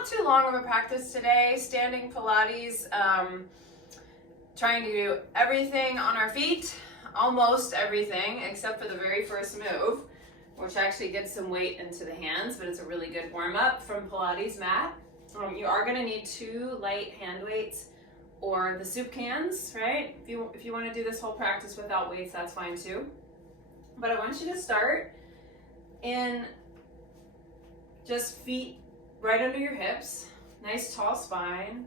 not too long of a practice today, standing Pilates, trying to do everything on our feet, almost everything, except for the very first move, which actually gets some weight into the hands, but it's a really good warm-up from Pilates mat. You are gonna need 2 light hand weights or the soup cans, right? If you wanna do this whole practice without weights, that's fine too. But I want you to start in just feet right under your hips, nice tall spine.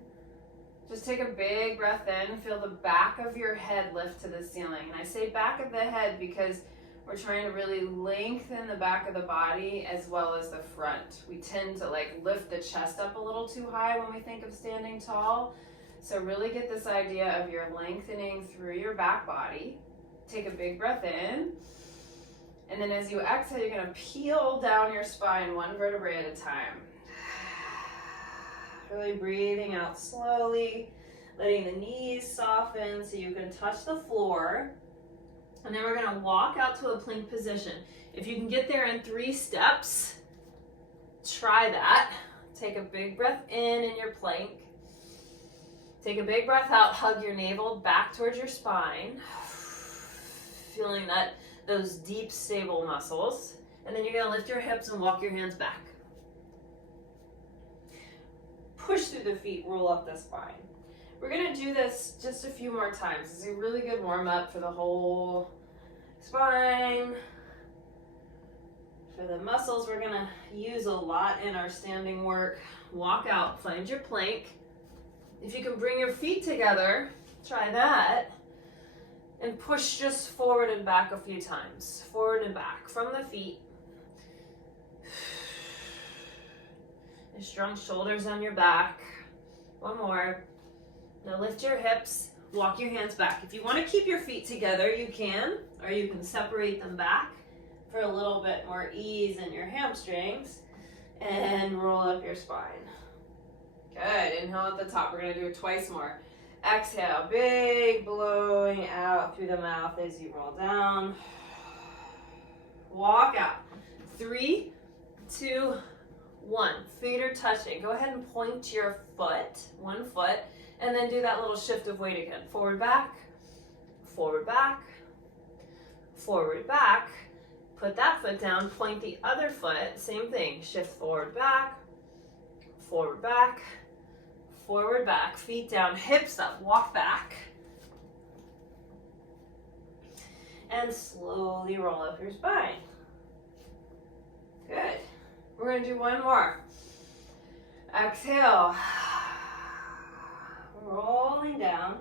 Just take a big breath in, feel the back of your head lift to the ceiling. And I say back of the head because we're trying to really lengthen the back of the body as well as the front. We tend to lift the chest up a little too high when we think of standing tall. So really get this idea of your lengthening through your back body. Take a big breath in. And then as you exhale, you're gonna peel down your spine 1 vertebrae at a time. Really breathing out slowly, letting the knees soften so you can touch the floor. And then we're gonna walk out to a plank position. If you can get there in 3 steps, try that. Take a big breath in your plank. Take a big breath out, hug your navel back towards your spine. Feeling those deep, stable muscles. And then you're gonna lift your hips and walk your hands back. Push through the feet, roll up the spine. We're gonna do this just a few more times. It's a really good warm up for the whole spine. For the muscles we're gonna use a lot in our standing work. Walk out, find your plank. If you can bring your feet together, try that. And push just forward and back a few times. Forward and back from the feet. Strong shoulders on your back. 1 more. Now lift your hips, walk your hands back. If you want to keep your feet together, you can, or you can separate them back for a little bit more ease in your hamstrings. And roll up your spine. Good. Inhale at the top. We're going to do it twice more. Exhale, big blowing out through the mouth as you roll down. Walk out. 3, 2, 1. Feet are touching. Go ahead and point your foot, 1 foot, and then do that little shift of weight again. Forward, back, forward, back, forward, back. Put that foot down, point the other foot, same thing. Shift forward, back, forward, back, forward, back. Feet down, hips up, walk back. And slowly roll up your spine. Good. We're going to do 1 more. Exhale. Rolling down.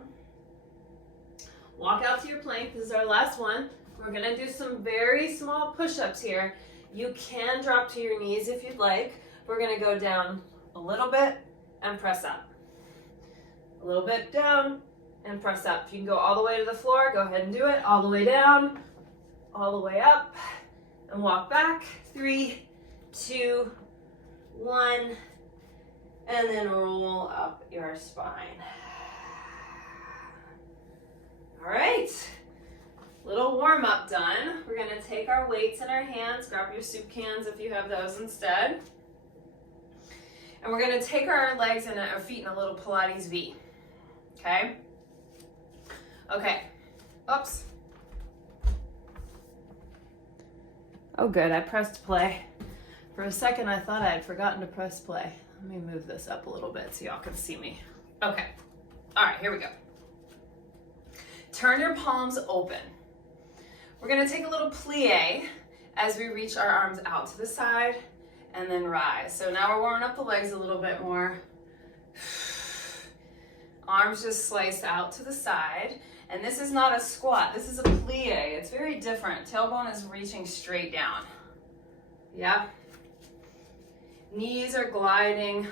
Walk out to your plank. This is our last one. We're going to do some very small push-ups here. You can drop to your knees if you'd like. We're going to go down a little bit and press up. A little bit down and press up. If you can go all the way to the floor, go ahead and do it. All the way down, all the way up, and walk back. 3, 2, 1, and then roll up your spine. All right, little warm up done. We're gonna take our weights in our hands, grab your soup cans if you have those instead. And we're gonna take our legs and our feet in a little Pilates V, okay? Okay, oops. Oh good, I pressed play. For a second, I thought I had forgotten to press play. Let me move this up a little bit so y'all can see me. Okay. All right, here we go. Turn your palms open. We're gonna take a little plie as we reach our arms out to the side and then rise. So now we're warming up the legs a little bit more. Arms just slice out to the side. And this is not a squat, this is a plie. It's very different. Tailbone is reaching straight down. Yeah. Knees are gliding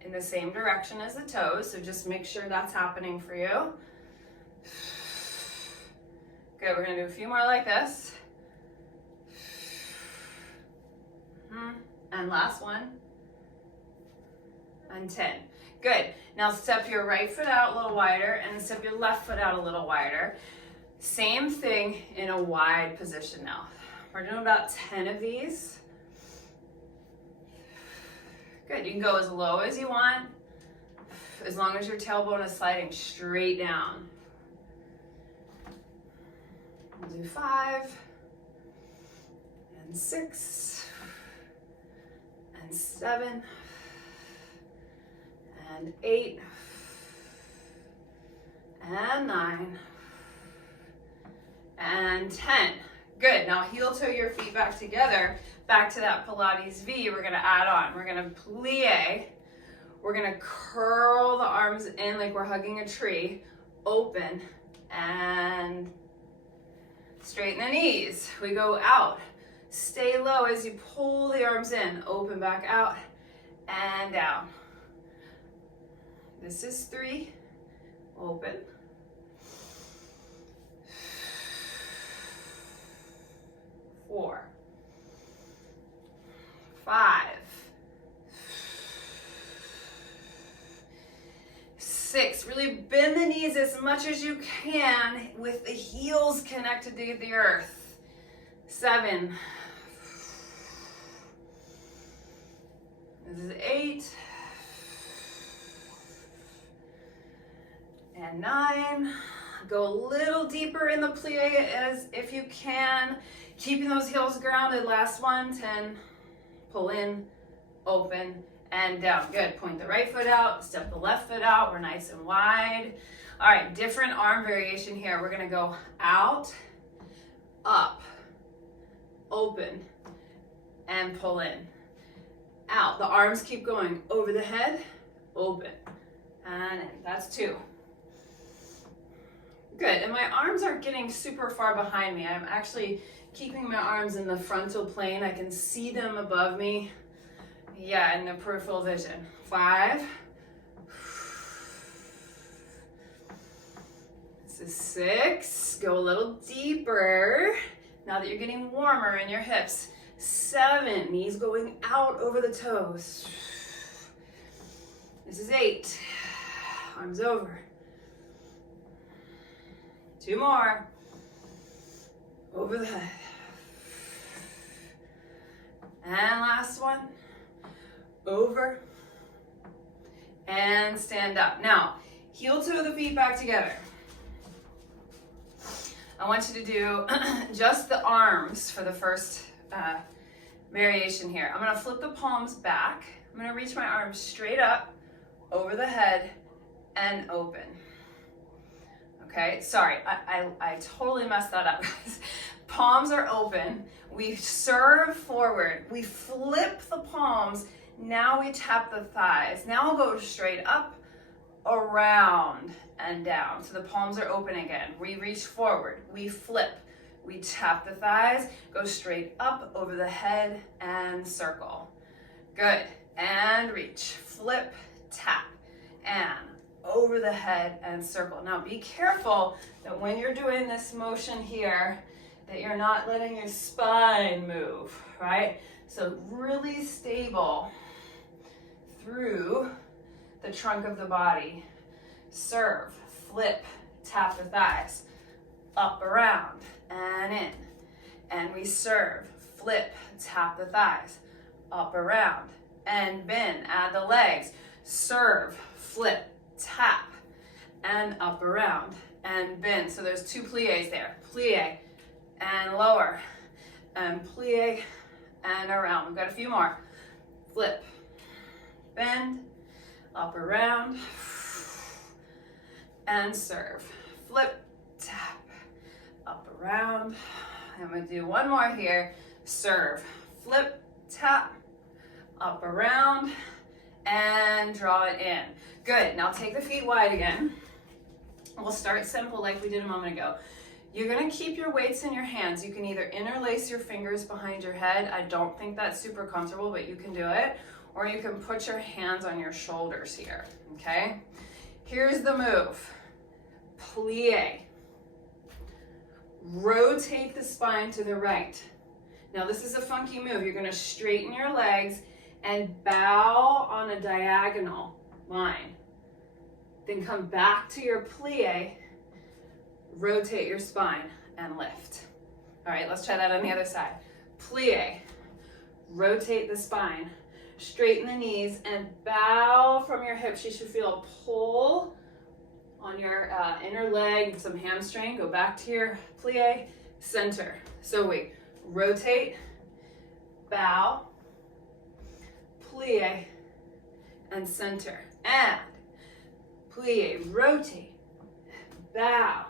in the same direction as the toes, so just make sure that's happening for you. Good, we're gonna do a few more like this. And last one. And 10. Good. Now step your right foot out a little wider and step your left foot out a little wider. Same thing in a wide position now. We're doing about 10 of these. Good, you can go as low as you want, as long as your tailbone is sliding straight down. We'll do 5, and 6, and 7, and 8, and 9, and 10. Good, now heel toe your feet back together, back to that Pilates V. We're gonna add on, we're gonna plie, we're gonna curl the arms in like we're hugging a tree, open, and straighten the knees. We go out, stay low as you pull the arms in, open back out, and down. This is 3, open. 4, 5, 6. Really bend the knees as much as you can with the heels connected to the earth. 7. This is 8. And 9. Go a little deeper in the plie as if you can. Keeping those heels grounded. Last one, 10. Pull in, open, and down. Good. Point the right foot out, step the left foot out. We're nice and wide. All right, different arm variation here. We're gonna go out, up, open, and pull in. Out. The arms keep going over the head, open, and in. That's 2. Good, and my arms aren't getting super far behind me. I'm actually keeping my arms in the frontal plane. I can see them above me. Yeah, in the peripheral vision. 5. This is 6. Go a little deeper. Now that you're getting warmer in your hips. 7. Knees going out over the toes. This is 8. Arms over. 2 more. Over the head. And last one. Over. And stand up. Now, heel toe the feet back together. I want you to do just the arms for the first variation here. I'm gonna flip the palms back. I'm gonna reach my arms straight up, over the head, and open. Okay, sorry, I totally messed that up. Palms are open, we serve forward, we flip the palms, now we tap the thighs. Now I'll go straight up, around, and down. So the palms are open again. We reach forward, we flip, we tap the thighs, go straight up over the head and circle. Good, and reach, flip, tap, and over the head and circle. Now be careful that when you're doing this motion here, that you're not letting your spine move, right? So really stable through the trunk of the body. Serve, flip, tap the thighs, up, around, and in. And we serve, flip, tap the thighs, up, around, and bend. Add the legs. Serve, flip, tap, and up, around, and bend. So there's 2 plies there. Plie and lower, and plie and around. We've got a few more. Flip, bend, up, around, and serve. Flip, tap, up, around. I'm gonna do one more here. Serve, flip, tap, up, around, and draw it in. Good, now take the feet wide again. We'll start simple like we did a moment ago. You're gonna keep your weights in your hands. You can either interlace your fingers behind your head. I don't think that's super comfortable, but you can do it. Or you can put your hands on your shoulders here, okay? Here's the move. Plie. Rotate the spine to the right. Now this is a funky move. You're gonna straighten your legs and bow on a diagonal line. Then come back to your plie, rotate your spine, and lift. All right, let's try that on the other side. Plie, rotate the spine, Straighten the knees and bow from your hips. You should feel a pull on your inner leg, some hamstring. Go back to your plie, center. So we rotate, bow, plie, and center. And plie, rotate, bow,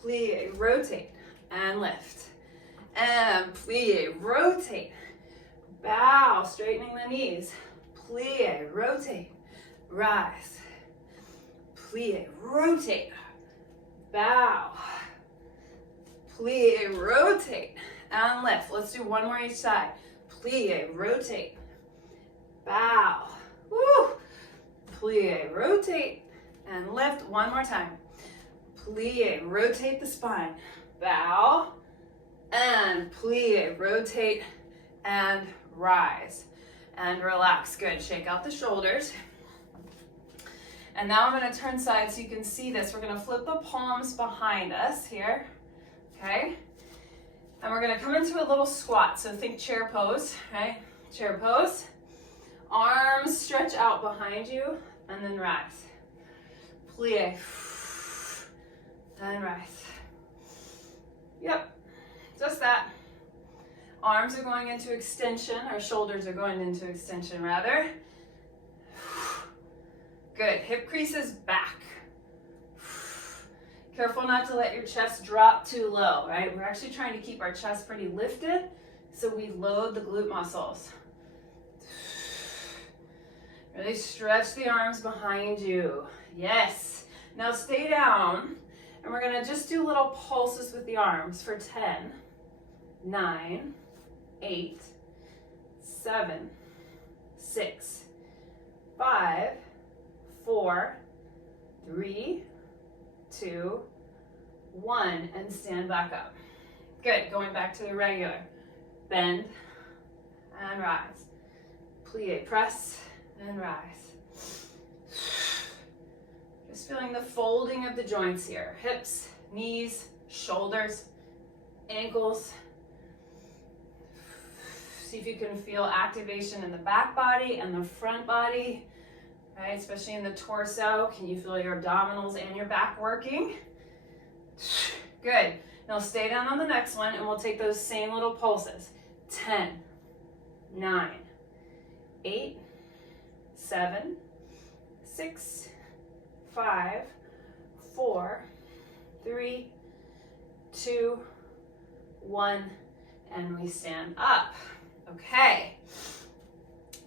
plie, rotate, and lift. And plie, rotate, bow, straightening the knees. Plie, rotate, rise. Plie, rotate, bow. Plie, rotate, and lift. Let's do one more each side. Plie, rotate, bow. Woo! Plie, rotate, and lift. One more time. Plie, rotate the spine, bow, and plie, rotate, and rise. And relax. Good. Shake out the shoulders. And now I'm going to turn sides so you can see this. We're going to flip the palms behind us here. Okay? And we're going to come into a little squat. So think chair pose, right? Chair pose. Arms stretch out behind you and then rise. Plie. And rise. Yep. Just that. Arms are going into extension, or shoulders are going into extension rather. Good. Hip creases back. Careful not to let your chest drop too low, right? We're actually trying to keep our chest pretty lifted so we load the glute muscles. Really stretch the arms behind you. Yes. Now stay down, and we're going to just do little pulses with the arms for 10, 9, 8, 7, 6, 5, 4, 3, 2, 1, and stand back up. Good. Going back to the regular. Bend and rise. Plie, press and rise. Just feeling the folding of the joints here. Hips, knees, shoulders, ankles. See if you can feel activation in the back body and the front body, right? Especially in the torso. Can you feel your abdominals and your back working? Good. Now stay down on the next one and we'll take those same little pulses. 10, 9, 8, 7, 6, 5, 4, 3, 2, 1, and we stand up. Okay.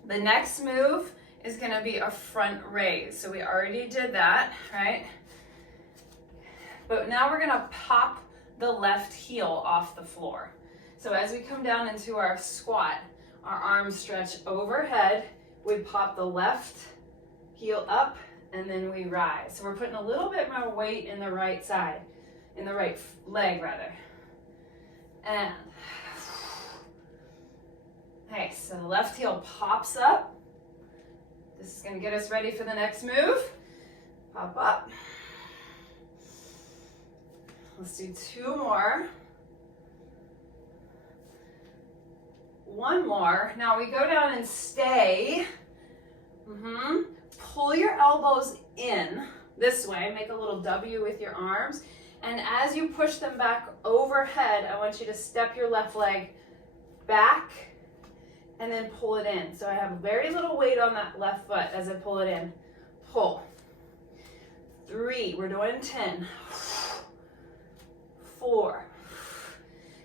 The next move is going to be a front raise. So we already did that, right? But now we're going to pop the left heel off the floor. So as we come down into our squat, our arms stretch overhead. We pop the left heel up, and then we rise. So we're putting a little bit more weight in the right side, in the right leg rather. And, okay, so the left heel pops up. This is going to get us ready for the next move. Pop up. Let's do 2 more. 1 more. Now we go down and stay. Pull your elbows in this way. Make a little W with your arms. And as you push them back overhead, I want you to step your left leg back and then pull it in. So I have very little weight on that left foot as I pull it in. Pull. 3. We're doing 10. 4.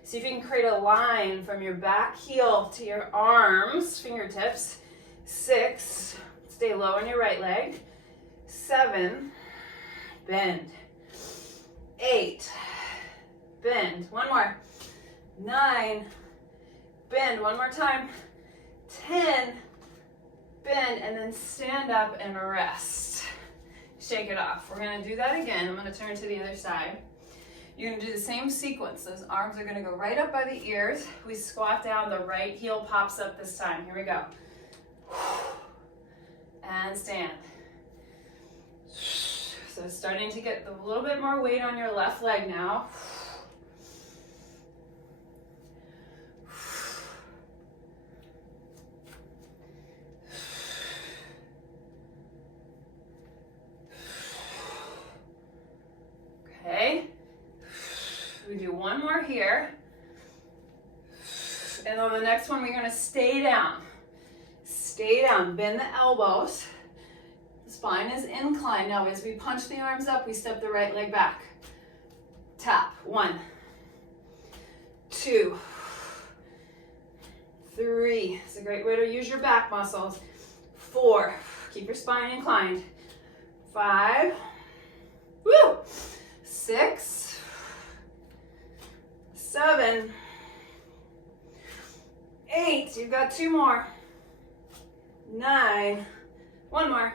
See if you can create a line from your back heel to your arms, fingertips. 6. Stay low on your right leg. 7. Bend. 8. Bend. 1 more. 9. Bend. 1 more time. 10. Bend, and then stand up and rest. Shake it off. We're going to do that again. I'm going to turn to the other side. You're going to do the same sequence. Those arms are going to go right up by the ears. We squat down. The right heel pops up this time. Here we go. And stand. So starting to get a little bit more weight on your left leg now. more here. And on the next one, we're gonna stay down. Stay down, bend the elbows. The spine is inclined. Now as we punch the arms up, we step the right leg back. Tap, 1, 2, 3. It's a great way to use your back muscles. 4, keep your spine inclined. 5, woo, 6, 7, 8, you've got 2 more. 9, 1 more.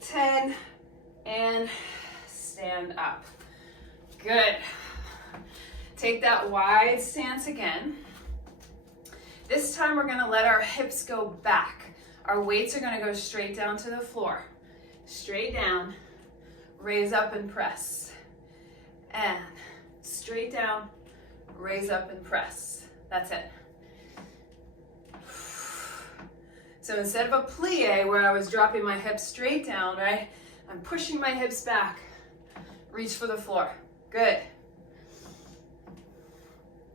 10, and stand up. Good. Take that wide stance again. This time we're gonna let our hips go back. Our weights are gonna go straight down to the floor. Straight down, raise up and press. And straight down, raise up and press. That's it. So instead of a plie where I was dropping my hips straight down, right? I'm pushing my hips back. Reach for the floor. Good.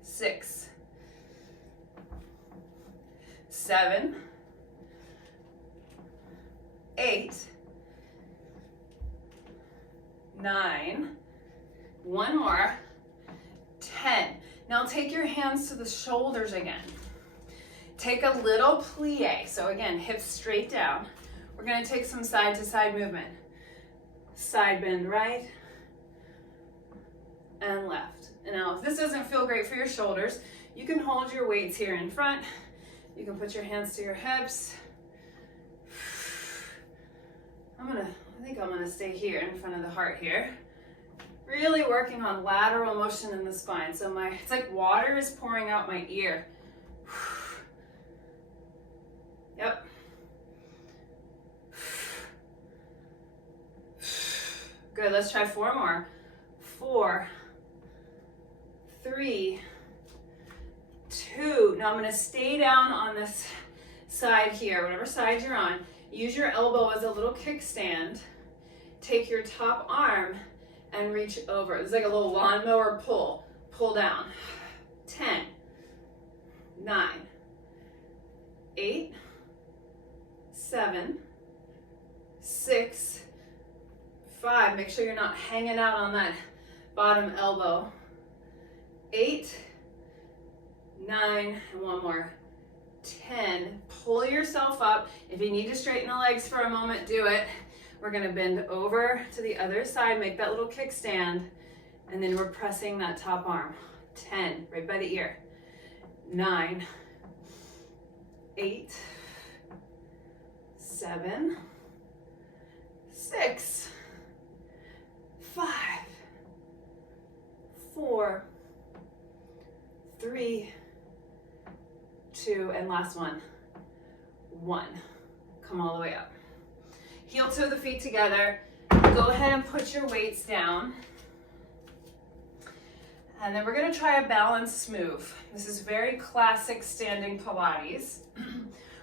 6, 7, 8, 9, 1 more, 10. Now take your hands to the shoulders again. Take a little plie. So again, hips straight down. We're gonna take some side to side movement. Side bend right and left. And now if this doesn't feel great for your shoulders, you can hold your weights here in front. You can put your hands to your hips. I think I'm gonna stay here in front of the heart here. Really working on lateral motion in the spine. So it's like water is pouring out my ear. Yep. Good, let's try 4 more. 4, 3, 2. Now I'm gonna stay down on this side here, whatever side you're on. Use your elbow as a little kickstand. Take your top arm and reach over. It's like a little lawnmower pull. Pull down. 10, 9, 8, 7, 6, 5. Make sure you're not hanging out on that bottom elbow. 8, 9, and 1 more. 10. Pull yourself up. If you need to straighten the legs for a moment, do it. We're gonna bend over to the other side, make that little kickstand, and then we're pressing that top arm. 10, right by the ear. 9, 8, 7, 6, 5, 4, 3, 2, and last one. 1. Come all the way up. Heel toe the feet together. Go ahead and put your weights down. And then we're gonna try a balanced move. This is very classic standing Pilates.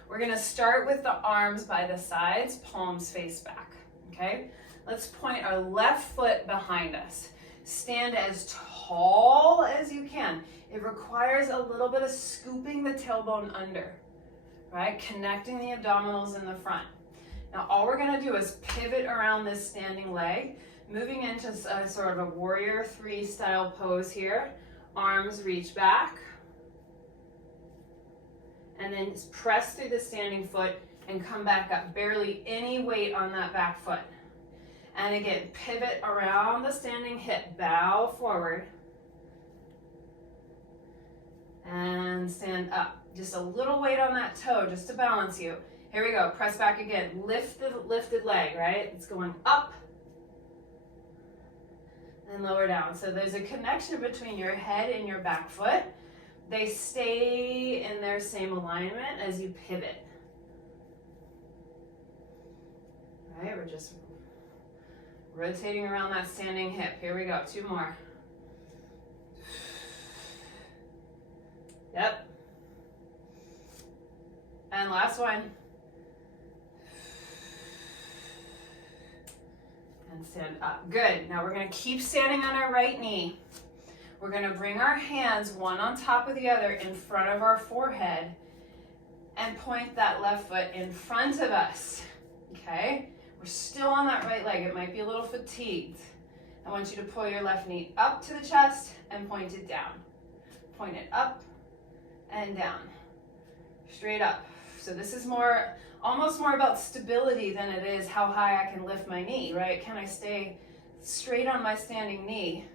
We're gonna start with the arms by the sides, palms face back, okay? Let's point our left foot behind us. Stand as tall as you can. It requires a little bit of scooping the tailbone under, right? Connecting the abdominals in the front. Now all we're gonna do is pivot around this standing leg, moving into a sort of a warrior 3 style pose here. Arms reach back. And then press through the standing foot and come back up. Barely any weight on that back foot. And again, pivot around the standing hip, bow forward. And stand up. Just a little weight on that toe just to balance you. Here we go, press back again. Lift the lifted leg, right? It's going up and lower down. So there's a connection between your head and your back foot. They stay in their same alignment as you pivot. All right, we're just rotating around that standing hip. Here we go, 2 more. Yep. And last one. And stand up. Good. Now we're going to keep standing on our right knee. We're gonna bring our hands one on top of the other in front of our forehead and point that left foot in front of us, okay? We're still on that right leg. It might be a little fatigued. I want you to pull your left knee up to the chest and point it down. Point it up and down, straight up. So this is almost more about stability than it is how high I can lift my knee, right? Can I stay straight on my standing knee?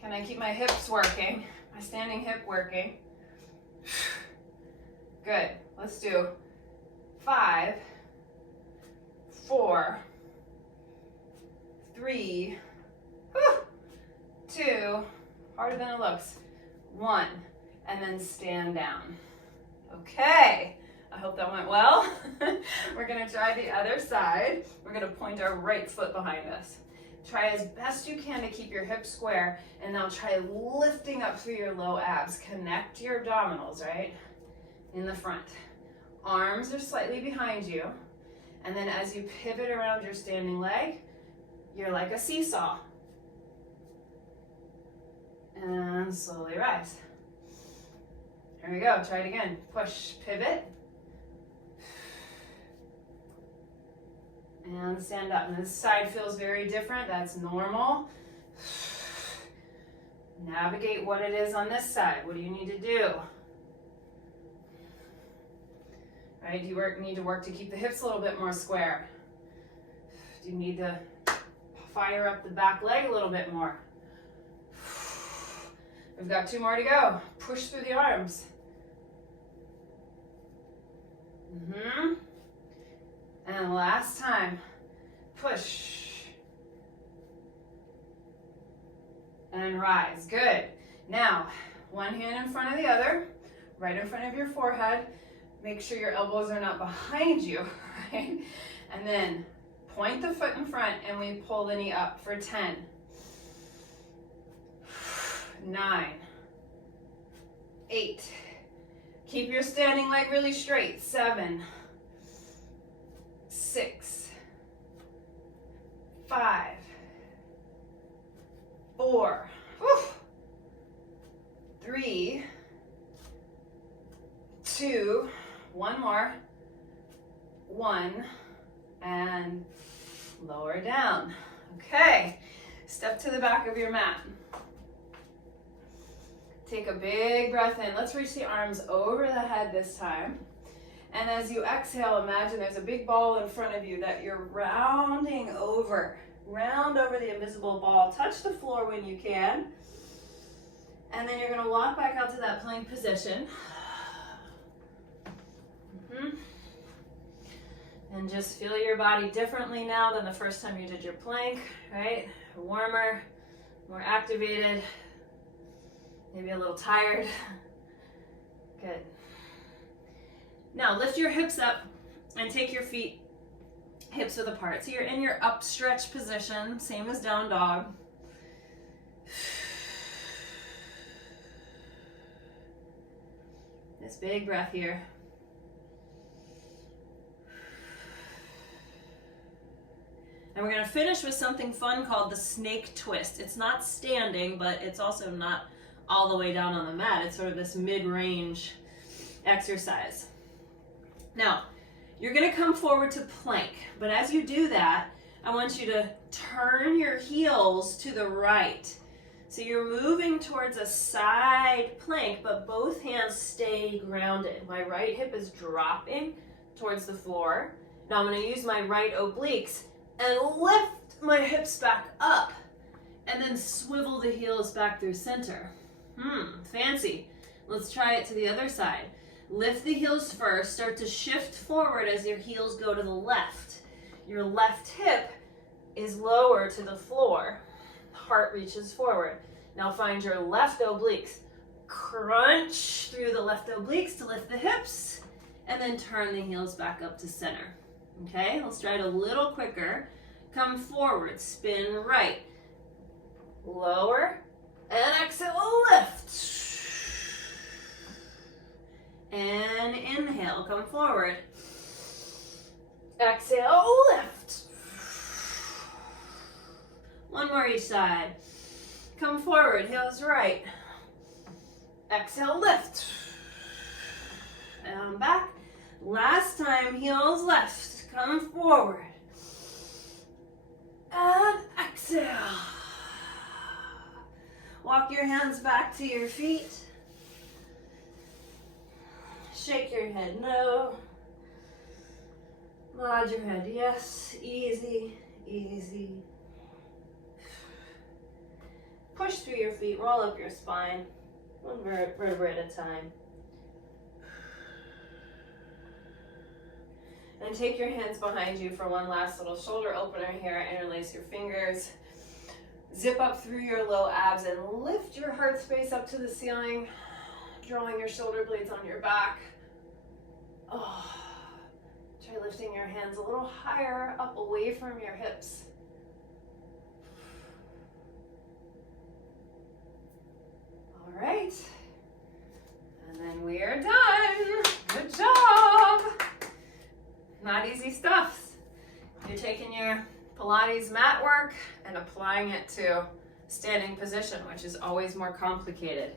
Can I keep my hips working, my standing hip working? Good. Let's do 5, 4, 3, 2, harder than it looks, 1, and then stand down. Okay, I hope that went well. We're gonna try the other side. We're gonna point our right foot behind us. Try as best you can to keep your hips square, and now try lifting up through your low abs. Connect your abdominals, right? In the front. Arms are slightly behind you, and then as you pivot around your standing leg, you're like a seesaw. And slowly rise. Here we go, try it again. Push, pivot. And stand up. And this side feels very different, that's normal. Navigate what it is on this side. What do you need to do? Right, do you need to work to keep the hips a little bit more square? Do you need to fire up the back leg a little bit more? We've got 2 more to go. Push through the arms. And last time, push. And rise, good. Now, one hand in front of the other, right in front of your forehead. Make sure your elbows are not behind you, right? And then point the foot in front and we pull the knee up for 10, 9, 8. Keep your standing leg really straight. 7, 6, 5, 4, 3, 2, one more, 1, and lower down. Okay, step to the back of your mat. Take a big breath in. Let's reach the arms over the head this time. And as you exhale, imagine there's a big ball in front of you that you're rounding over. Round over the invisible ball. Touch the floor when you can. And then you're going to walk back out to that plank position. And just feel your body differently now than the first time you did your plank, right? Warmer, more activated, maybe a little tired. Good. Now lift your hips up and take your feet hips width apart. So you're in your up stretch position, same as down dog. This big breath here. And we're going to finish with something fun called the snake twist. It's not standing, but it's also not all the way down on the mat. It's sort of this mid-range exercise. Now, you're going to come forward to plank, but as you do that, I want you to turn your heels to the right. So you're moving towards a side plank, but both hands stay grounded. My right hip is dropping towards the floor. Now I'm going to use my right obliques and lift my hips back up and then swivel the heels back through center. Fancy. Let's try it to the other side. Lift the heels first, start to shift forward as your heels go to the left. Your left hip is lower to the floor. Heart reaches forward. Now find your left obliques. Crunch through the left obliques to lift the hips and then turn the heels back up to center. Okay, let's try it a little quicker. Come forward, spin right, lower, and exhale, lift. And inhale, come forward. Exhale, lift. One more each side. come forward, heels right. Exhale, lift. And back. Last time, heels left, come forward. And exhale. Walk your hands back to your feet. Shake your head no. Nod your head yes. Easy, easy. Push through your feet, roll up your spine. One vertebra at a time. And take your hands behind you for one last little shoulder opener here. Interlace your fingers. Zip up through your low abs and lift your heart space up to the ceiling, drawing your shoulder blades on your back. Oh, try lifting your hands a little higher up away from your hips. All right. And then we are done. Good job. Not easy stuff. You're taking your Pilates mat work and applying it to standing position, which is always more complicated.